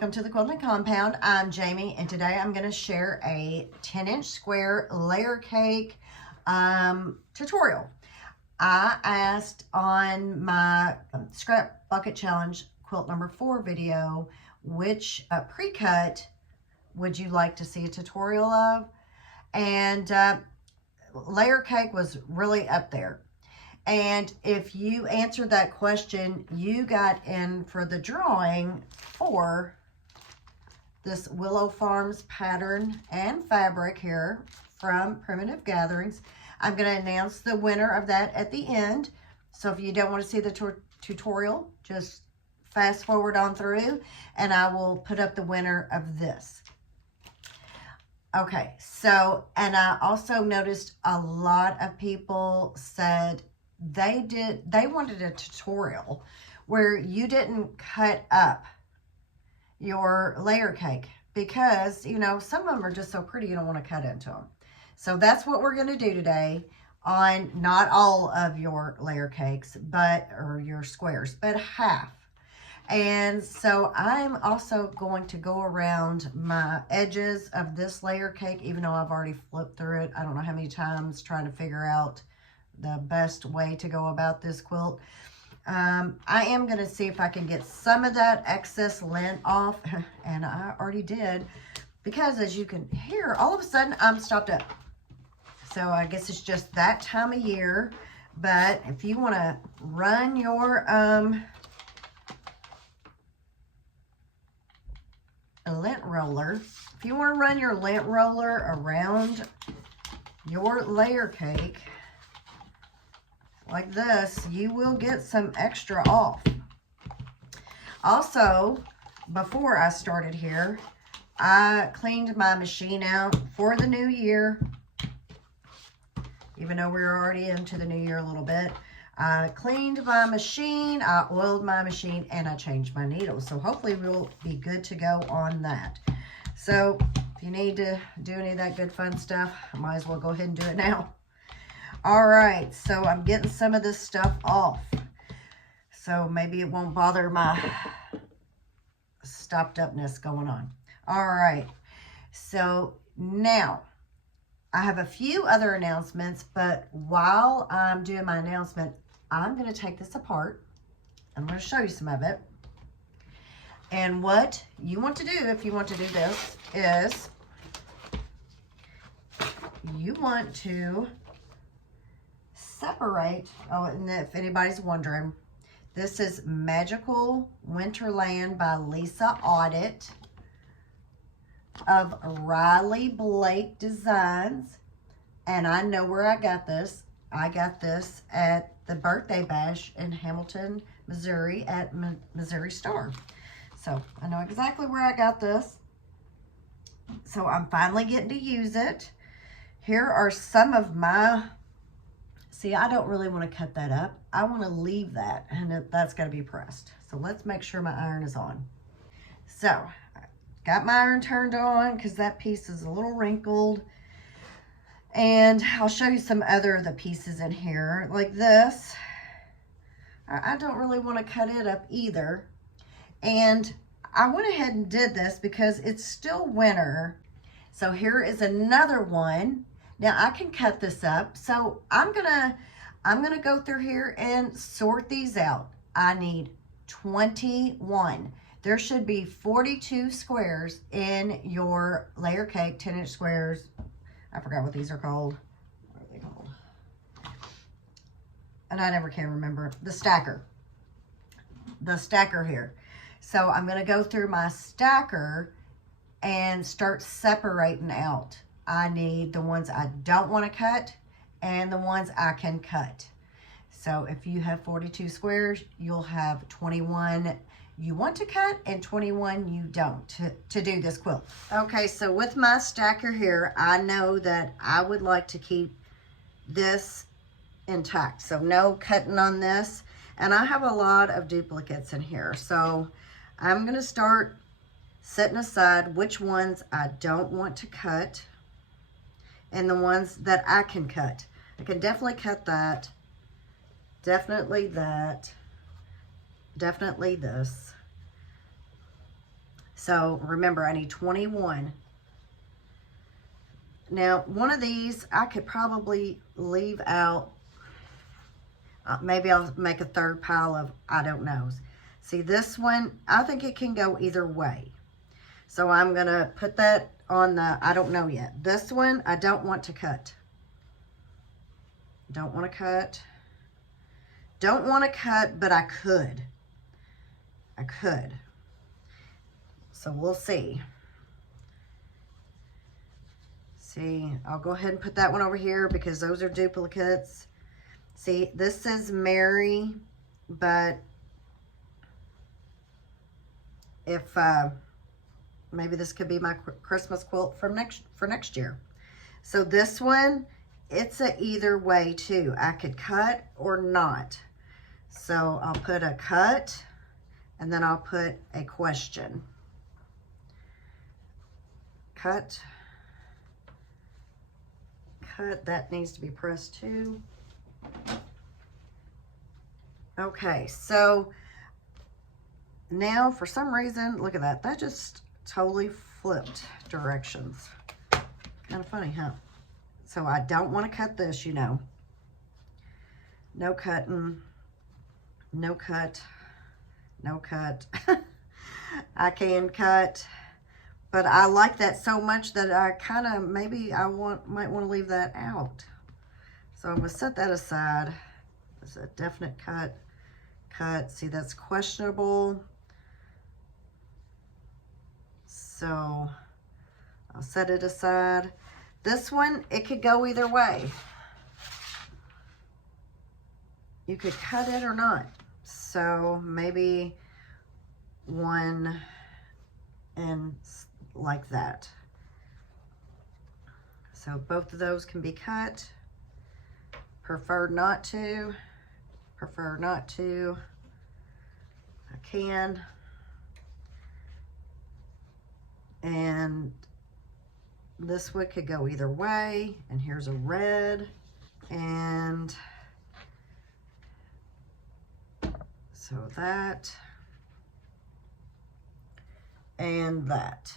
welcome to the Quilting Compound. I'm Jamie, and today I'm going to share a 10-inch square layer cake tutorial. I asked on my Scrap Bucket Challenge quilt number 4 video, which pre-cut would you like to see a tutorial of? And layer cake was really up there. And if you answered that question, you got in for the drawing for this Willow Farms pattern and fabric here from Primitive Gatherings. I'm going to announce the winner of that at the end. So if you don't want to see the tutorial, just fast forward on through and I will put up the winner of this. Okay, so, and I also noticed a lot of people said they wanted a tutorial where you didn't cut up your layer cake because, you know, some of them are just so pretty you don't want to cut into them. So that's what we're going to do today on not all of your layer cakes, or your squares, but half. And so I'm also going to go around my edges of this layer cake, even though I've already flipped through it. I don't know how many times trying to figure out the best way to go about this quilt. I am going to see if I can get some of that excess lint off, and I already did, because as you can hear, all of a sudden I'm stopped up. So I guess it's just that time of year. But if you want to run your lint roller, if you want to run your lint roller around your layer cake like this, you will get some extra off. Also, before I started here, I cleaned my machine out for the new year. Even though we're already into the new year a little bit, I cleaned my machine, I oiled my machine, and I changed my needles. So hopefully we'll be good to go on that. So if you need to do any of that good fun stuff, I might as well go ahead and do it now. All right, so I'm getting some of this stuff off. So maybe it won't bother my stopped upness going on. All right, so now I have a few other announcements, but while I'm doing my announcement, I'm going to take this apart. I'm going to show you some of it. And what you want to do, if you want to do this, is you want to separate, oh, and if anybody's wondering, this is Magical Winterland by Lisa Audit of Riley Blake Designs. And I know where I got this. I got this at the birthday bash in Hamilton, Missouri at Missouri Star. So I know exactly where I got this. So I'm finally getting to use it. Here are some of my, see, I don't really want to cut that up. I want to leave that, and that's got to be pressed. So let's make sure my iron is on. So got my iron turned on because that piece is a little wrinkled. And I'll show you some other of the pieces in here. Like this. I don't really want to cut it up either. And I went ahead and did this because it's still winter. So here is another one. Now I can cut this up. So I'm gonna go through here and sort these out. I need 21. There should be 42 squares in your layer cake, 10-inch squares. I forgot what these are called. What are they called? And I never can remember. The stacker. The stacker here. So I'm going to go through my stacker and start separating out. I need the ones I don't want to cut and the ones I can cut. So if you have 42 squares, you'll have 21 you want to cut and 21 you don't to do this quilt. Okay, so with my stacker here, I know that I would like to keep this intact. So no cutting on this. And I have a lot of duplicates in here. So I'm going to start setting aside which ones I don't want to cut and the ones that I can cut. I can definitely cut that. Definitely that. Definitely this. So remember, I need 21. Now, one of these I could probably leave out. Maybe I'll make a third pile of I don't knows. See, this one, I think it can go either way. So I'm going to put that on the I don't know yet. This one, I don't want to cut. Don't want to cut. Don't want to cut, but I could. I could. So we'll see. See, I'll go ahead and put that one over here because those are duplicates. See, this says Mary, but if maybe this could be my Christmas quilt for next year. So this one, it's a either way too. I could cut or not. So I'll put a cut and then I'll put a question. Cut. Cut. That needs to be pressed too. Okay, so now for some reason, look at that. That just totally flipped directions. Kind of funny, huh? So I don't want to cut this, you know. No cutting. No cut. No cut. I can cut. But I like that so much that I kind of, maybe I might want to leave that out. So I'm going to set that aside. It's a definite cut. Cut. See, that's questionable. So I'll set it aside. This one, it could go either way. You could cut it or not. So maybe one and like that. So both of those can be cut. Prefer not to. Prefer not to. I can. And this one could go either way. And here's a red. And so that. And that.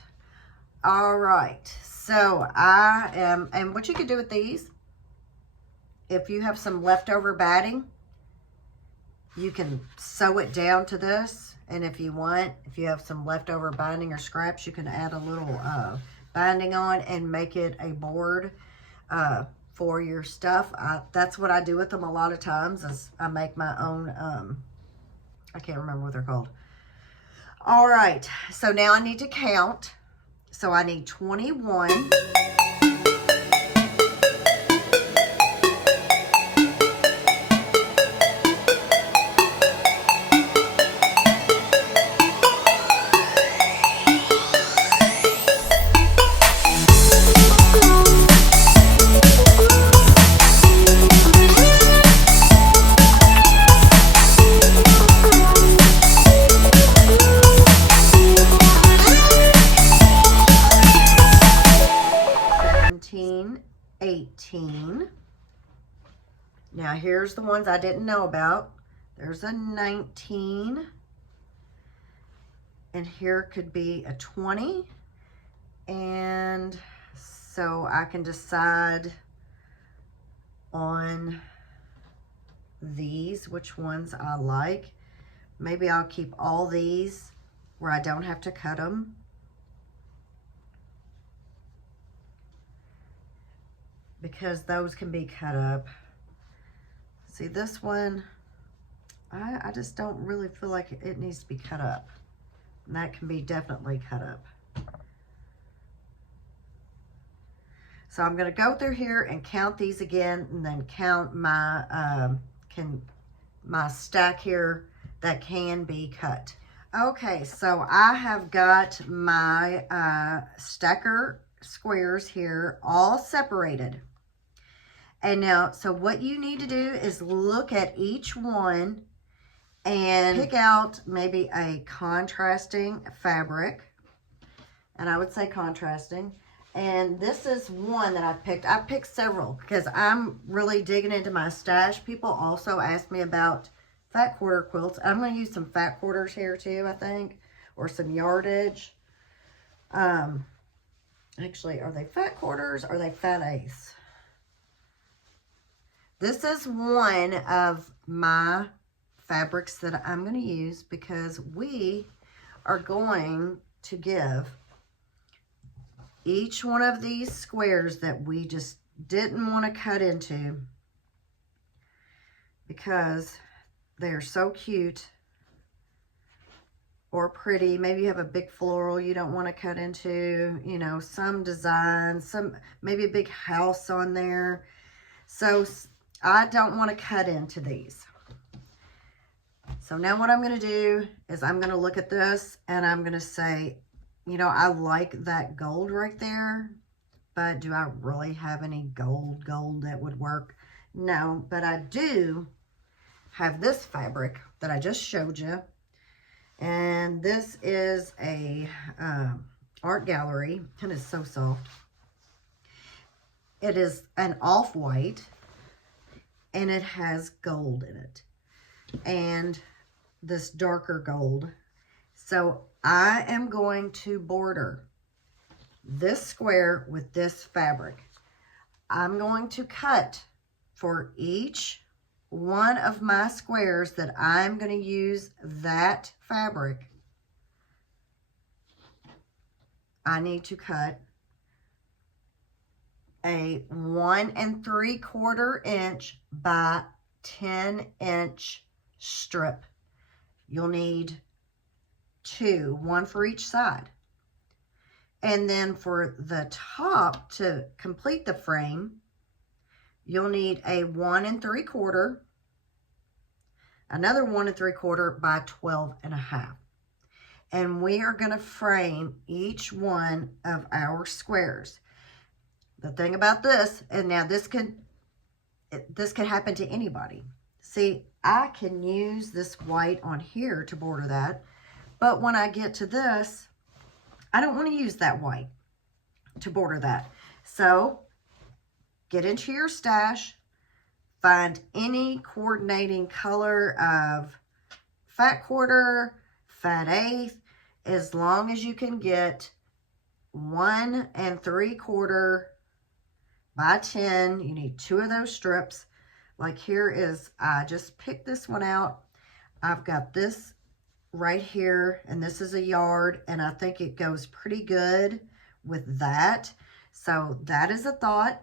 All right. So I am, and what you could do with these, if you have some leftover batting, you can sew it down to this. And if you want, if you have some leftover binding or scraps, you can add a little binding on and make it a board for your stuff. That's what I do with them a lot of times, is I make my own, I can't remember what they're called. All right, so now I need to count. So I need 21. 18. Now here's the ones I didn't know about. There's a 19. And here could be a 20. And so I can decide on these, which ones I like. Maybe I'll keep all these where I don't have to cut them. Because those can be cut up. See, this one, I just don't really feel like it needs to be cut up. And that can be definitely cut up. So I'm going to go through here and count these again, and then count my my stack here that can be cut. Okay, so I have got my stacker squares here all separated. And now, so what you need to do is look at each one and pick out maybe a contrasting fabric. And I would say contrasting. And this is one that I've picked. I've picked several because I'm really digging into my stash. People also ask me about fat quarter quilts. I'm going to use some fat quarters here too, I think, or some yardage. Actually, are they fat quarters or are they fat eighths? This is one of my fabrics that I'm going to use because we are going to give each one of these squares that we just didn't want to cut into because they're so cute or pretty. Maybe you have a big floral you don't want to cut into, you know, some design, maybe a big house on there. So I don't want to cut into these. So now what I'm going to do is I'm going to look at this and I'm going to say, you know, I like that gold right there, but do I really have any gold that would work? No, but I do have this fabric that I just showed you. And this is a art gallery, and it's so soft. It is an off-white, and it has gold in it, and this darker gold. So I am going to border this square with this fabric. I'm going to cut for each one of my squares that I'm going to use that fabric. I need to cut a 1 3/4 inch by 10 inch strip. You'll need two, one for each side. And then for the top to complete the frame, you'll need a 1 3/4, another 1 3/4 by 12.5. And we are going to frame each one of our squares. The thing about this, and now this could happen to anybody. See, I can use this white on here to border that, but when I get to this, I don't want to use that white to border that. So get into your stash, find any coordinating color of fat quarter, fat eighth, as long as you can get 1 3/4 by 10. You need two of those strips. Like here is, I just picked this one out. I've got this right here, and this is a yard, and I think it goes pretty good with that. So that is a thought.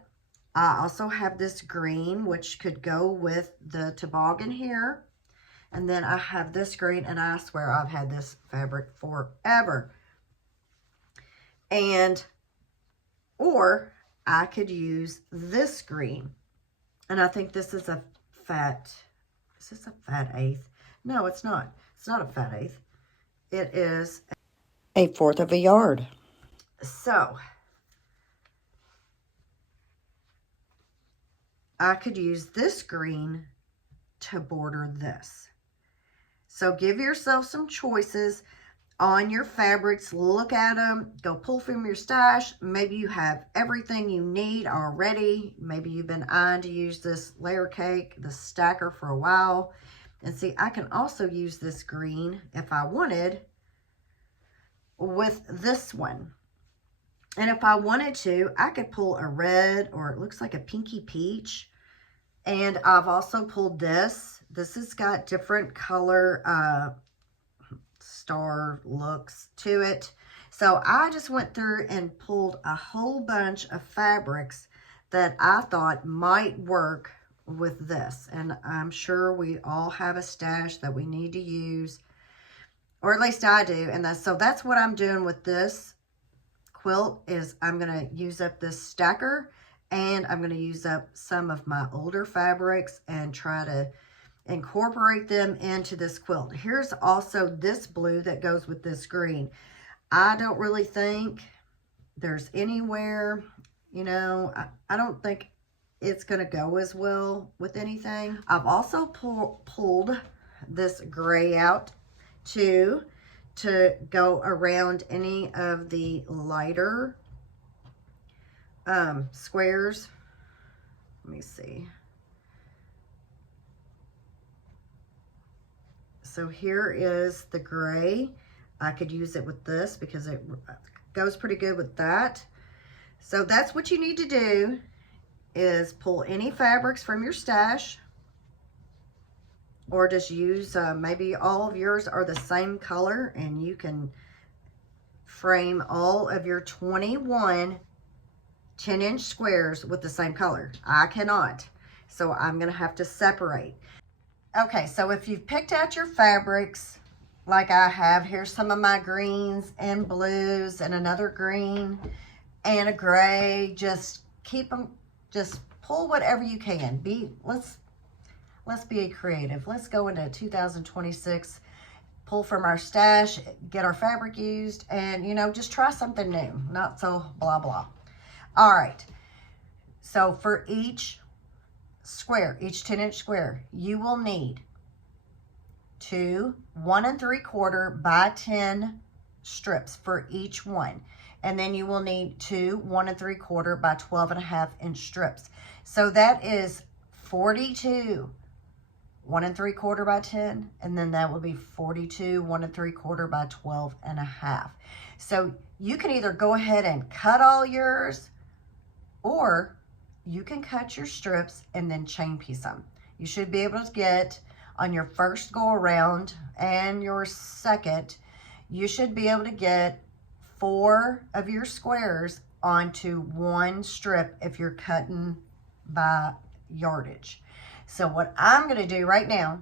I also have this green, which could go with the toboggan here. And then I have this green, and I swear I've had this fabric forever. Or I could use this green. And I think this is a fat, is this a fat eighth? No, it's not. It's not a fat eighth. It is a 1/4 of a yard. So I could use this green to border this. So give yourself some choices on your fabrics. Look at them. Go pull from your stash. Maybe you have everything you need already. Maybe you've been eyeing to use this layer cake, the stacker, for a while. And see, I can also use this green if I wanted with this one. And if I wanted to, I could pull a red, or it looks like a pinky peach. And I've also pulled this. This has got different color star looks to it. So I just went through and pulled a whole bunch of fabrics that I thought might work with this. And I'm sure we all have a stash that we need to use, or at least I do. And so that's what I'm doing with this quilt, is I'm going to use up this stacker, and I'm going to use up some of my older fabrics and try to incorporate them into this quilt. Here's also this blue that goes with this green. I don't really think there's anywhere, you know, I don't think it's going to go as well with anything. I've also pulled this gray out too, to go around any of the lighter squares. Let me see. So here is the gray. I could use it with this because it goes pretty good with that. So that's what you need to do, is pull any fabrics from your stash, or just use, maybe all of yours are the same color, and you can frame all of your 21 10-inch squares with the same color. I cannot, so I'm gonna have to separate. Okay, so if you've picked out your fabrics, like I have, here's some of my greens and blues and another green and a gray. Just keep them, just pull whatever you can. Let's be creative. Let's go into 2026, pull from our stash, get our fabric used, and, you know, just try something new, not so blah blah. All right, so for each square, each 10-inch square, you will need 2 1 3/4 by 10 strips for each one, and then you will need 2 1 3/4 by 12.5-inch strips. So that is 42 1 3/4 by 10, and then that will be 42 1 3/4 by 12.5. So you can either go ahead and cut all yours, or you can cut your strips and then chain piece them. You should be able to get, on your first go around and your second, you should be able to get 4 of your squares onto one strip if you're cutting by yardage. So what I'm going to do right now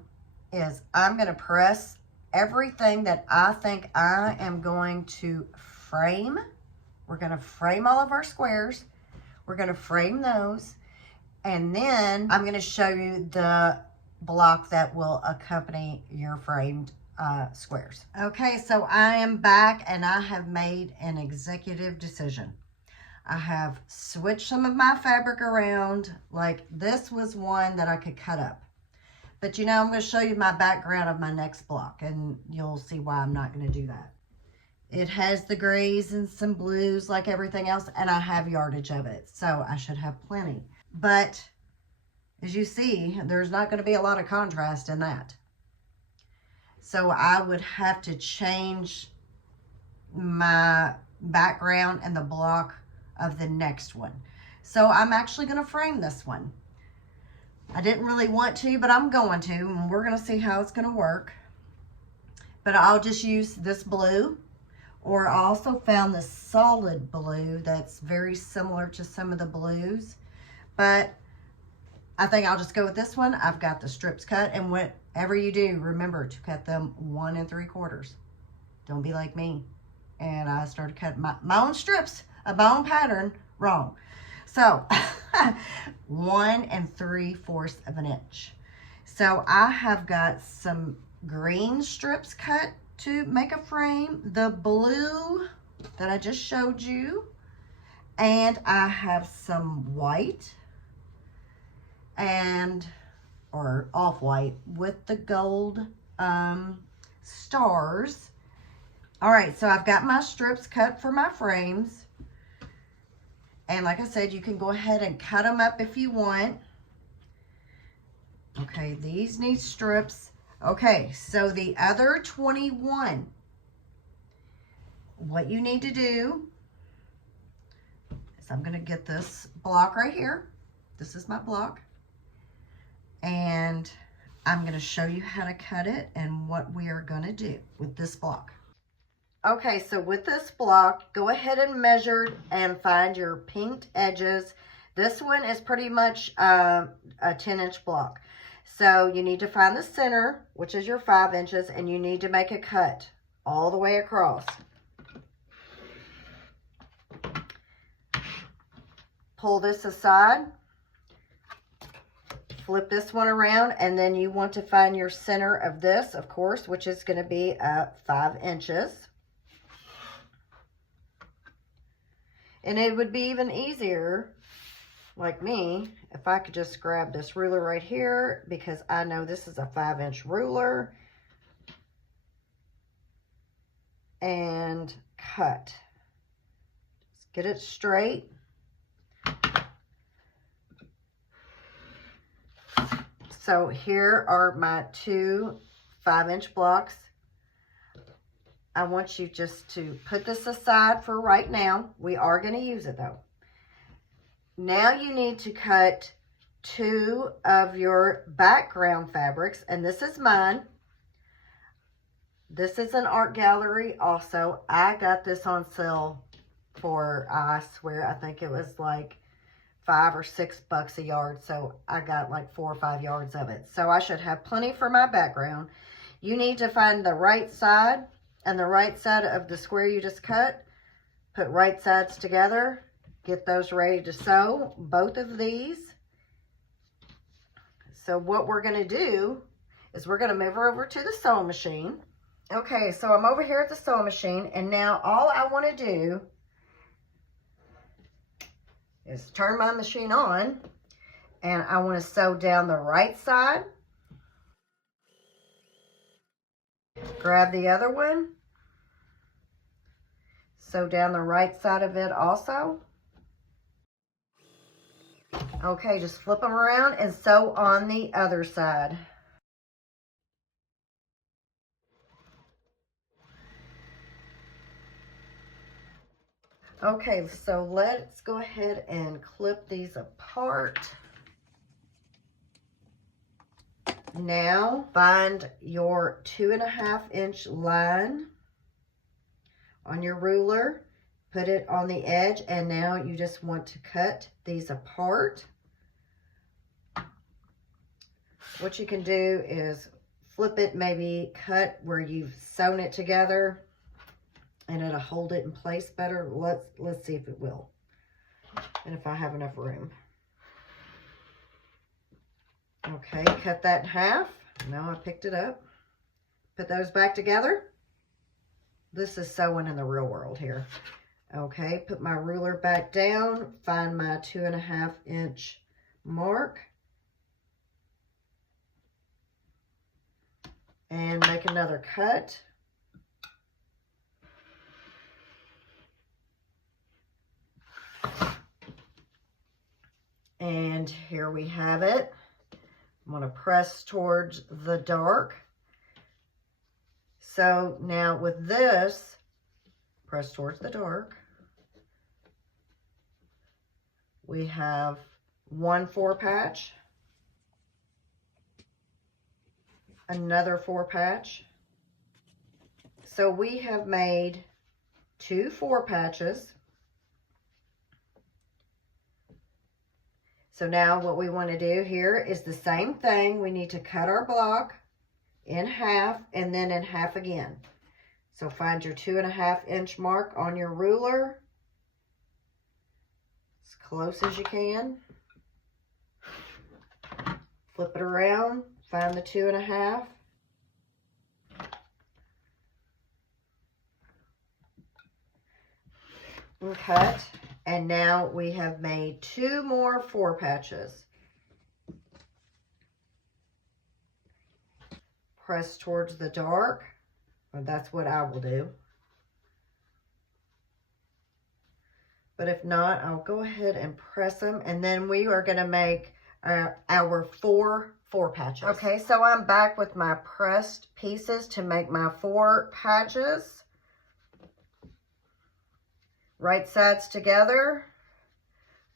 is I'm going to press everything that I think I am going to frame. We're going to frame all of our squares. We're going to frame those, and then I'm going to show you the block that will accompany your framed squares. Okay, so I am back, and I have made an executive decision. I have switched some of my fabric around. Like, this was one that I could cut up. But, you know, I'm going to show you my background of my next block, and you'll see why I'm not going to do that. It has the grays and some blues like everything else, and I have yardage of it, so I should have plenty. But as you see, there's not going to be a lot of contrast in that. So I would have to change my background and the block of the next one. So I'm actually going to frame this one. I didn't really want to, but I'm going to, and we're going to see how it's going to work. But I'll just use this blue. Or I also found this solid blue that's very similar to some of the blues. But I think I'll just go with this one. I've got the strips cut. And whatever you do, remember to cut them 1 3/4. Don't be like me. And I started cutting my own strips of my own pattern wrong. So 1 3/4 of an inch. So I have got some green strips cut to make a frame, the blue that I just showed you, and I have some white or off-white with the gold stars. All right, so I've got my strips cut for my frames, and like I said, you can go ahead and cut them up if you want. Okay, these need strips. Okay, so the other 21, what you need to do is I'm going to get this block right here. This is my block. And I'm going to show you how to cut it and what we are going to do with this block. Okay, so with this block, go ahead and measure and find your pinked edges. This one is pretty much a 10-inch block. So you need to find the center, which is your 5 inches, and you need to make a cut all the way across. Pull this aside, flip this one around, and then you want to find your center of this, of course, which is going to be 5 inches. And it would be even easier, like me, if I could just grab this ruler right here, because I know this is a 5-inch ruler, and cut. Just get it straight. So here are my 2 5-inch blocks. I want you just to put this aside for right now. We are going to use it though. Now you need to cut 2 of your background fabrics, and this is mine. This is an art gallery also. I got this on sale for, I swear, I think it was like $5 or $6 a yard. So I got like 4 or 5 yards of it. So I should have plenty for my background. You need to find the right side and the right side of the square you just cut. Put right sides together. Get those ready to sew, both of these. So what we're going to do is we're going to move her over to the sewing machine. Okay, so I'm over here at the sewing machine, and now all I want to do is turn my machine on, and I want to sew down the right side. Grab the other one. Sew down the right side of it also. Okay, just flip them around and sew on the other side. Okay, so let's go ahead and clip these apart. Now, find your 2.5-inch line on your ruler. Put it on the edge, and now you just want to cut these apart. What you can do is flip it, maybe cut where you've sewn it together, and it'll hold it in place better. Let's see if it will, and if I have enough room. Okay, cut that in half. Now I picked it up. Put those back together. This is sewing in the real world here. Okay, put my ruler back down, find my 2.5-inch mark, and make another cut. And here we have it. I'm going to press towards the dark. So now with this, press towards the dark. We have 1 4-patch, another 4-patch. So we have made 2 4-patches. So now what we want to do here is the same thing. We need to cut our block in half and then in half again. So find your 2.5-inch mark on your ruler, as close as you can. Flip it around, find the 2.5. And cut. And now we have made 2 more 4-patches. Press towards the dark. Well, that's what I will do. But if not, I'll go ahead and press them. And then we are going to make our 4 4-patches. Okay, so I'm back with my pressed pieces to make my 4 patches. Right sides together.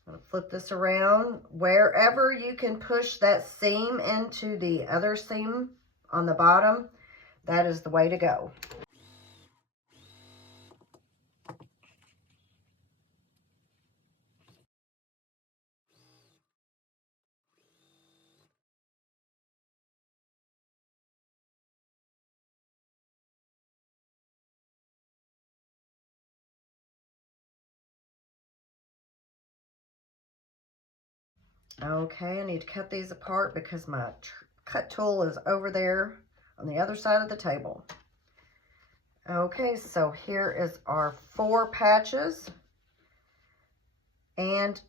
I'll flip this around. Wherever you can push that seam into the other seam on the bottom, that is the way to go. Okay, I need to cut these apart because my cut tool is over there on the other side of the table. Okay, so here is our 4 patches. And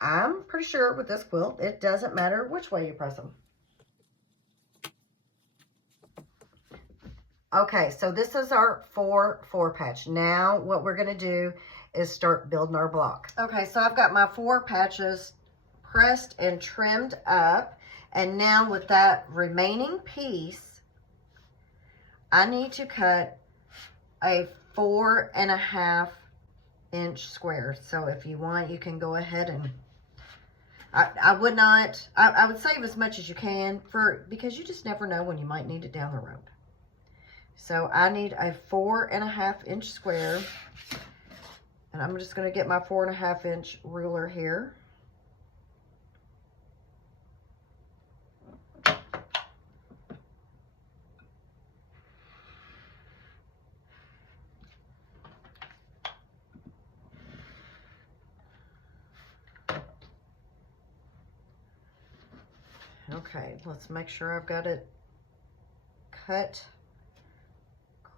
I'm pretty sure with this quilt, it doesn't matter which way you press them. Okay, so this is our 4 patch. Now what we're going to do is start building our block. Okay, so I've got my 4 patches pressed and trimmed up, and now with that remaining piece, I need to cut a 4.5-inch square. So if you want, you can go ahead and I would not, I would save as much as you can because you just never know when you might need it down the road. So I need a 4.5-inch square, and I'm just going to get my 4.5-inch ruler here. Okay, let's make sure I've got it cut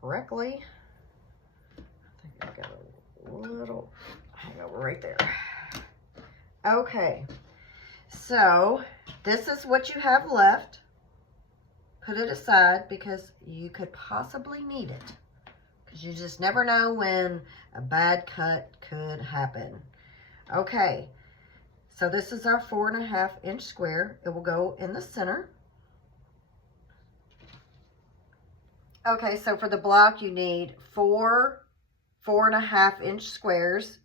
correctly. I think I've got a little, hang over right there. Okay, so this is what you have left. Put it aside because you could possibly need it, because you just never know when a bad cut could happen. Okay, so this is our 4.5-inch square. It will go in the center. Okay, so for the block, you need 4.5-inch squares.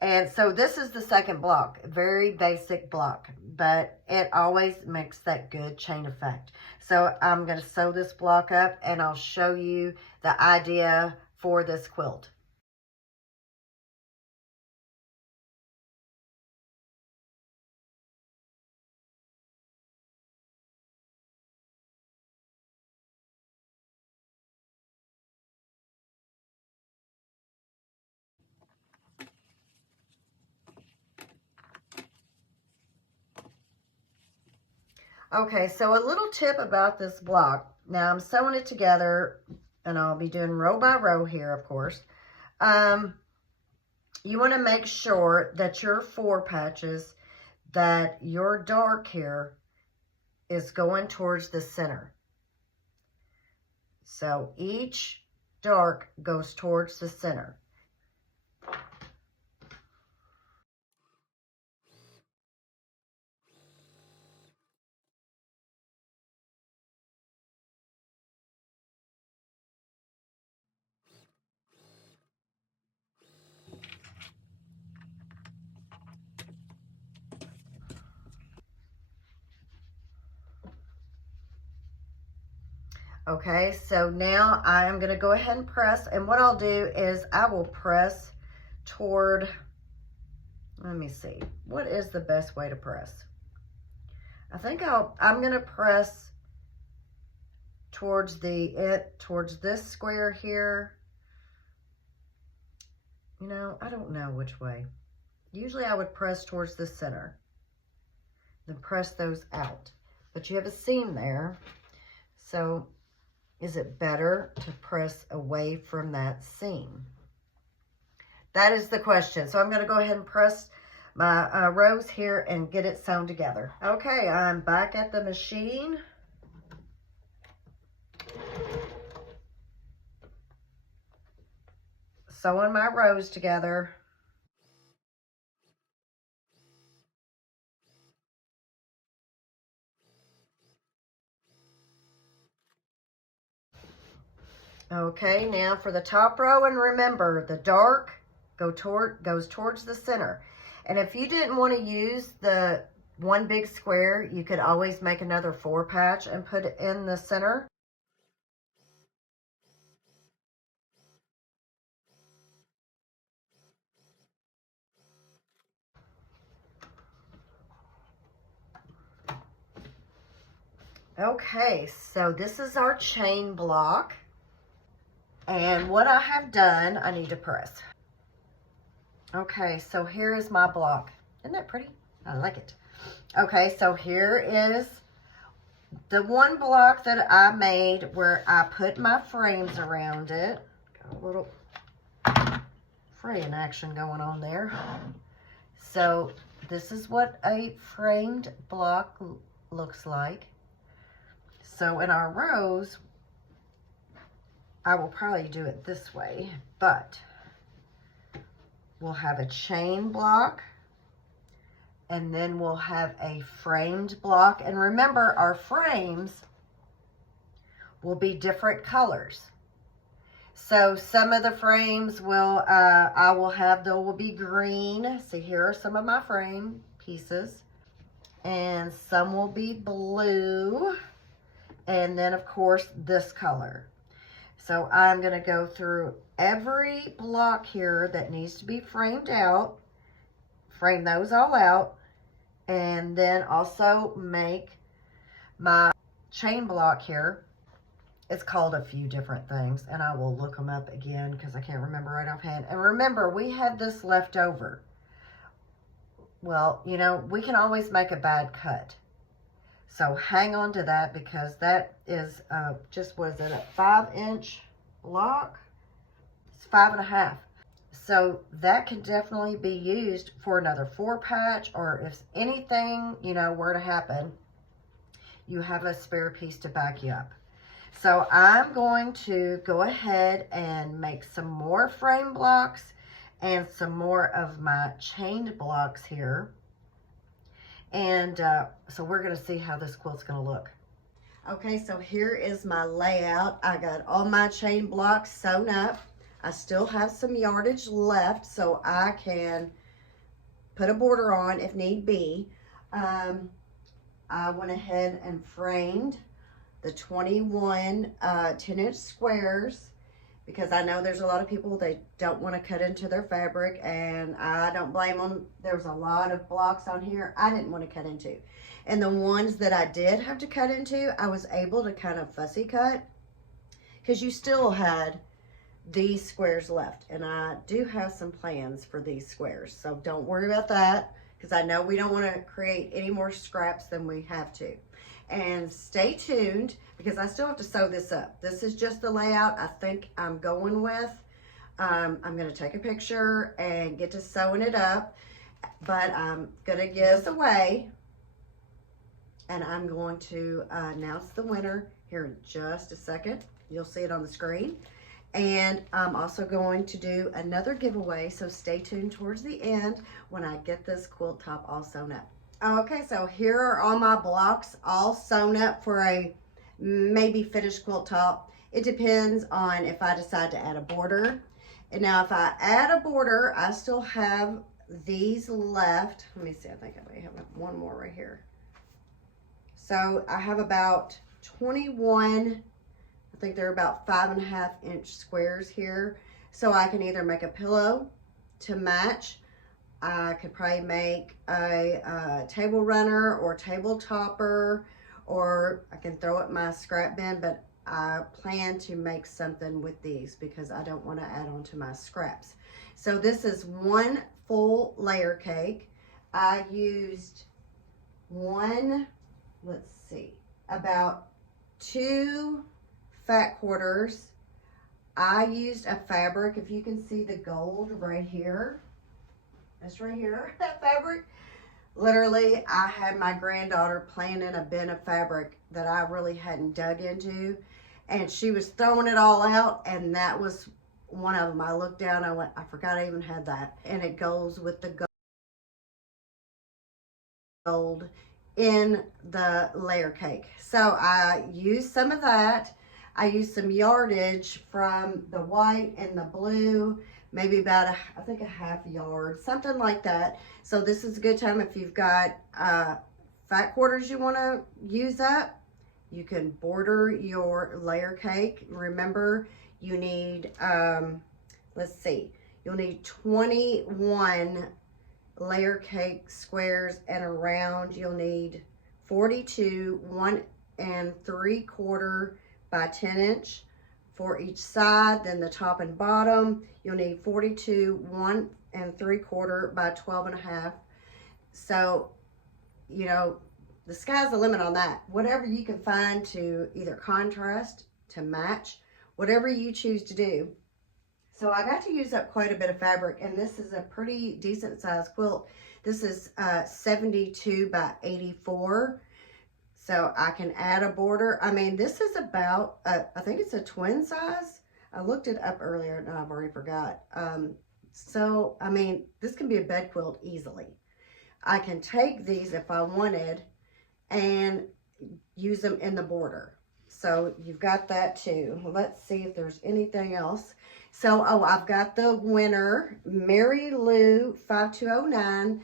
And so this is the second block, very basic block, but it always makes that good chain effect. So I'm going to sew this block up, and I'll show you the idea for this quilt. Okay, so a little tip about this block. Now I'm sewing it together, and I'll be doing row by row here, of course. You want to make sure that your 4 patches, that your dark here is going towards the center. So each dark goes towards the center. Okay, so now I am going to go ahead and press, and what I'll do is I will press toward, let me see, what is the best way to press? I think I'm going to press towards towards this square here. You know, I don't know which way. Usually I would press towards the center, then press those out. But you have a seam there, so is it better to press away from that seam? That is the question. So I'm going to go ahead and press my rows here and get it sewn together. Okay, I'm back at the machine. Sewing my rows together. Okay, now for the top row, and remember the dark goes towards the center. And if you didn't want to use the one big square, you could always make another 4 patch and put it in the center. Okay, so this is our chain block. And what I have done, I need to press. Okay, so here is my block. Isn't that pretty? I like it. Okay, so here is the one block that I made where I put my frames around it. Got a little fraying action going on there. So this is what a framed block looks like. So in our rows, I will probably do it this way, but we'll have a chain block, and then we'll have a framed block. And remember, our frames will be different colors. So some of the frames will, I will have, they will be green. So here are some of my frame pieces. And some will be blue. And then of course this color. So I'm going to go through every block here that needs to be framed out. Frame those all out. And then also make my chain block here. It's called a few different things, and I will look them up again because I can't remember right offhand. And remember, we had this left over. Well, you know, we can always make a bad cut. So hang on to that because that is just, what is it, a 5-inch block? It's 5.5. So that can definitely be used for another 4-patch, or if anything, you know, were to happen, you have a spare piece to back you up. So I'm going to go ahead and make some more frame blocks and some more of my chained blocks here. And so we're going to see how this quilt's going to look. Okay, so here is my layout. I got all my chain blocks sewn up. I still have some yardage left, so I can put a border on if need be. I went ahead and framed the 21 10-inch squares because I know there's a lot of people, they don't want to cut into their fabric, and I don't blame them. There's a lot of blocks on here I didn't want to cut into. And the ones that I did have to cut into, I was able to kind of fussy cut because you still had these squares left. And I do have some plans for these squares, so don't worry about that because I know we don't want to create any more scraps than we have to. And stay tuned because I still have to sew this up. This is just the layout I think I'm going with. I'm going to take a picture and get to sewing it up, but I'm going to give this away, and I'm going to announce the winner here in just a second. You'll see it on the screen. And I'm also going to do another giveaway, so stay tuned towards the end when I get this quilt top all sewn up. Okay, so here are all my blocks all sewn up for a maybe finished quilt top. It depends on if I decide to add a border. And now if I add a border, I still have these left. Let me see, I think I may have one more right here. So I have about 21, I think they're about 5.5-inch squares here. So I can either make a pillow to match. I could probably make a table runner or table topper, or I can throw it in my scrap bin, but I plan to make something with these because I don't want to add on to my scraps. So this is one full layer cake. I used about 2 fat quarters. I used a fabric, if you can see the gold right here. That's right here, that fabric. Literally, I had my granddaughter playing in a bin of fabric that I really hadn't dug into, and she was throwing it all out, and that was one of them. I looked down, I went, I forgot I even had that. And it goes with the gold in the layer cake. So I used some of that. I used some yardage from the white and the blue, maybe about I think a half yard, something like that. So this is a good time if you've got fat quarters you want to use up. You can border your layer cake. Remember, you need, let's see, you'll need 21 layer cake squares, and around you'll need 42 1 3/4 by 10-inch for each side. Then the top and bottom, you'll need 42 1 3/4 by 12.5. So, you know, the sky's the limit on that. Whatever you can find to either contrast, to match, whatever you choose to do. So I got to use up quite a bit of fabric, and this is a pretty decent sized quilt. This is 72 by 84. So I can add a border. I mean, this is about, I think it's a twin size. I looked it up earlier and I've already forgot. So, I mean, this can be a bed quilt easily. I can take these if I wanted and use them in the border. So you've got that too. Let's see if there's anything else. So, oh, I've got the winner, Mary Lou 5209.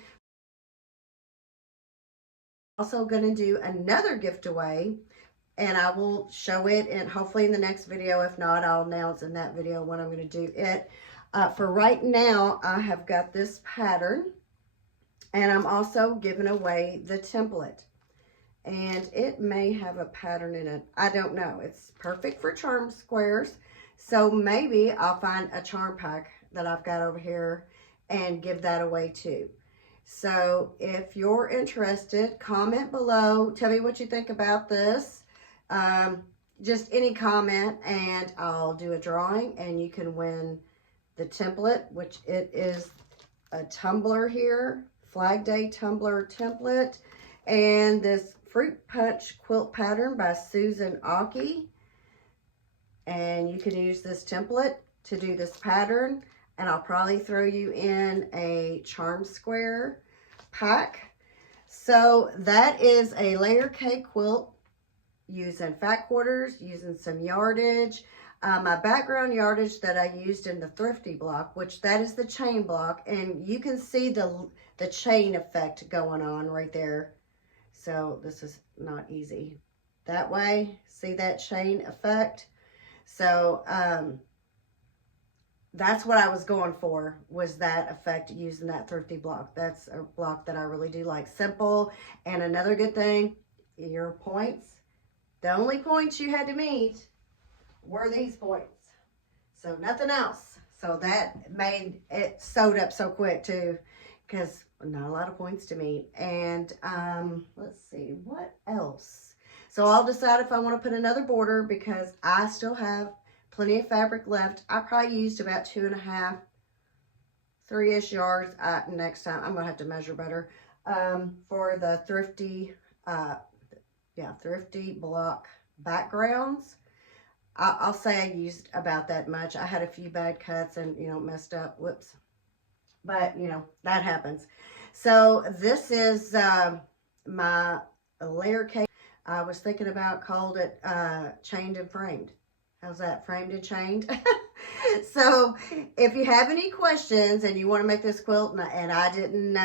Also going to do another giveaway, and I will show it and hopefully in the next video. If not, I'll announce in that video when I'm going to do it. For right now, I have got this pattern, and I'm also giving away the template. And it may have a pattern in it. I don't know. It's perfect for charm squares. So maybe I'll find a charm pack that I've got over here and give that away too. So if you're interested, comment below. Tell me what you think about this. Just any comment, and I'll do a drawing, and you can win the template, which it is a tumbler here. Flag Day tumbler template. And this Fruit Punch quilt pattern by Susan Aki. And you can use this template to do this pattern. And I'll probably throw you in a charm square pack. So that is a layer cake quilt using fat quarters, using some yardage. My background yardage that I used in the thrifty block, which that is the chain block. And you can see the chain effect going on right there. So this is not easy. That way, see that chain effect? So that's what I was going for, was that effect using that thrifty block. That's a block that I really do like. Simple. And another good thing, your points. The only points you had to meet were these points. So nothing else. So that made it sewed up so quick too, because not a lot of points to meet. And let's see, what else? So I'll decide if I want to put another border, because I still have plenty of fabric left. I probably used about 2.5, 3-ish yards. Next time I'm gonna have to measure better for the thrifty thrifty block backgrounds. I'll say I used about that much. I had a few bad cuts and, you know, messed up. Whoops. But, you know, that happens. So this is my layer cake. I was thinking about, called it Chained and Framed. How's that? Framed and Chained. So if you have any questions and you want to make this quilt, and I didn't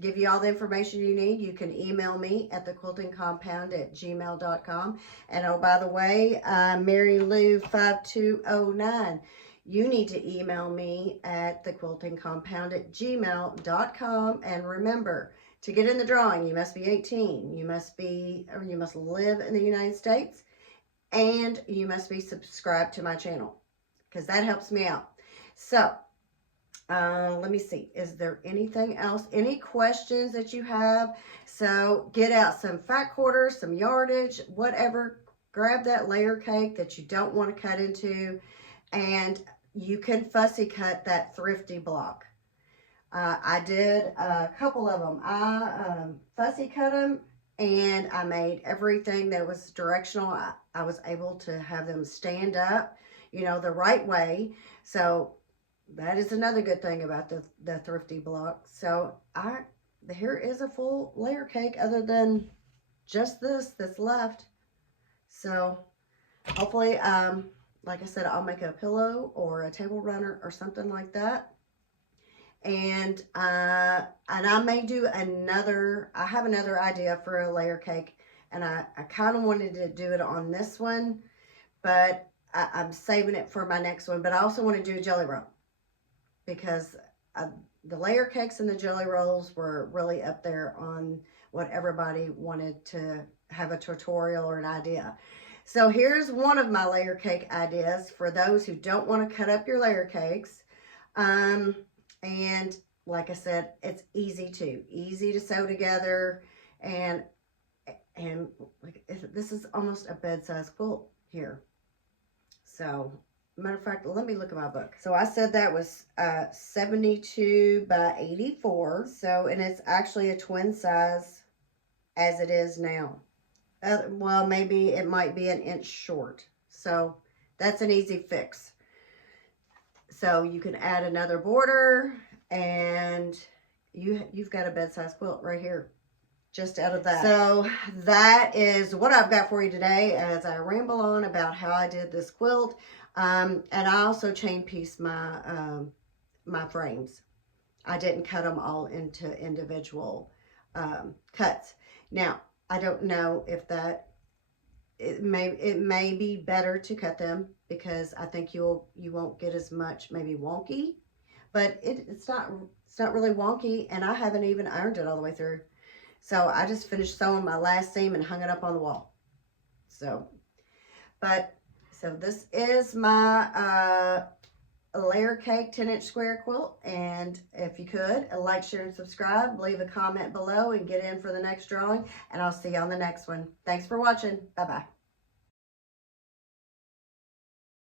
give you all the information you need, you can email me at thequiltingcompound@gmail.com. And oh, by the way, Mary Lou 5209. You need to email me at thequiltingcompound@gmail.com. And remember, to get in the drawing, you must be 18. You must live in the United States, and you must be subscribed to my channel, because that helps me out. So, let me see. Is there anything else? Any questions that you have? So get out some fat quarters, some yardage, whatever. Grab that layer cake that you don't want to cut into, and you can fussy cut that thrifty block. I did a couple of them. I fussy cut them, and I made everything that was directional. I was able to have them stand up, you know, the right way. So that is another good thing about the thrifty block. So here is a full layer cake, other than just this that's left. So hopefully, like I said, I'll make a pillow or a table runner or something like that. And I may do another, I have another idea for a layer cake, and I kind of wanted to do it on this one, but I'm saving it for my next one. But I also want to do a jelly roll, because the layer cakes and the jelly rolls were really up there on what everybody wanted to have a tutorial or an idea. So here's one of my layer cake ideas for those who don't want to cut up your layer cakes. And like I said, it's easy to sew together. And like, this is almost a bed-size quilt here. So, matter of fact, let me look at my book. So I said that was 72 by 84. So, and it's actually a twin size as it is now. Well, maybe it might be an inch short. So that's an easy fix. So you can add another border, and you've got a bed-size quilt right here. just out of that. So that is what I've got for you today as I ramble on about how I did this quilt. And I also chain piece my frames. I didn't cut them all into individual cuts. Now, I don't know if it may be better to cut them because I think you won't get as much maybe wonky, but it's not really wonky, and I haven't even ironed it all the way through. So I just finished sewing my last seam and hung it up on the wall. So this is my layer cake 10-inch square quilt, and if you could like, share, and subscribe, leave a comment below and get in for the next drawing, and I'll see you on the next one. Thanks for watching. Bye bye.